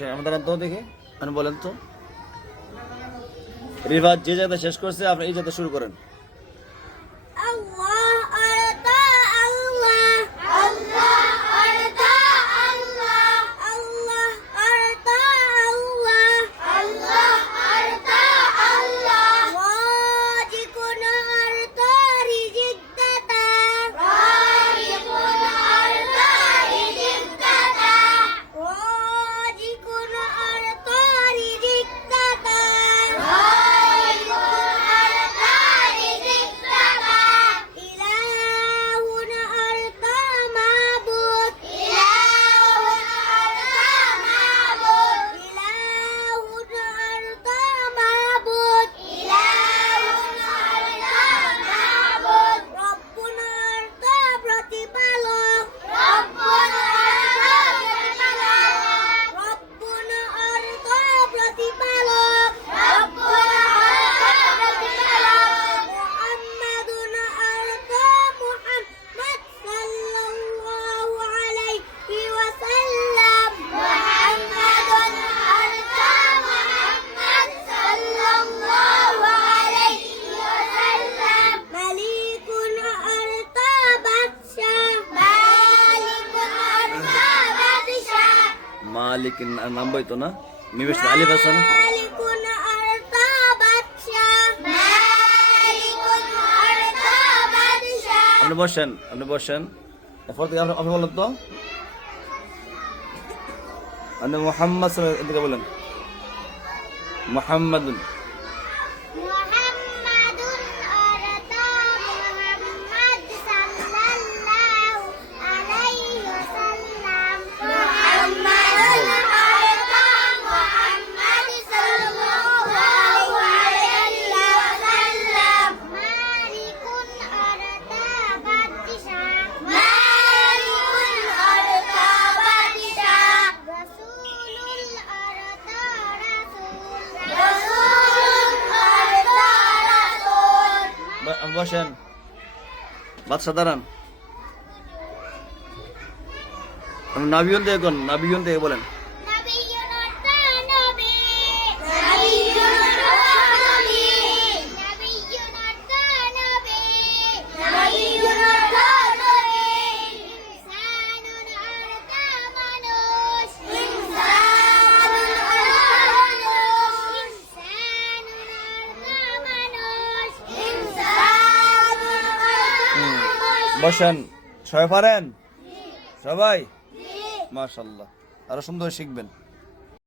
বসে আমাদের তো দেখে মানে বলেন তো রিভার যে জায়গাটা শেষ করছে আপনি এই জায়গাটা শুরু করেন মালিক নাম বইতো না নিবেশ আলিফ হাসান আপনি বসেন এরপর থেকে আপনি বলেন তো আপনি মোহাম্মদ এদিকে বলেন মোহাম্মদুন বসেন বাদশা দাঁড়ান নাবিয়ন থেকে বলেন বসেন সবাই পারেন সবাই মাশাআল্লাহ আরো সুন্দর শিখবেন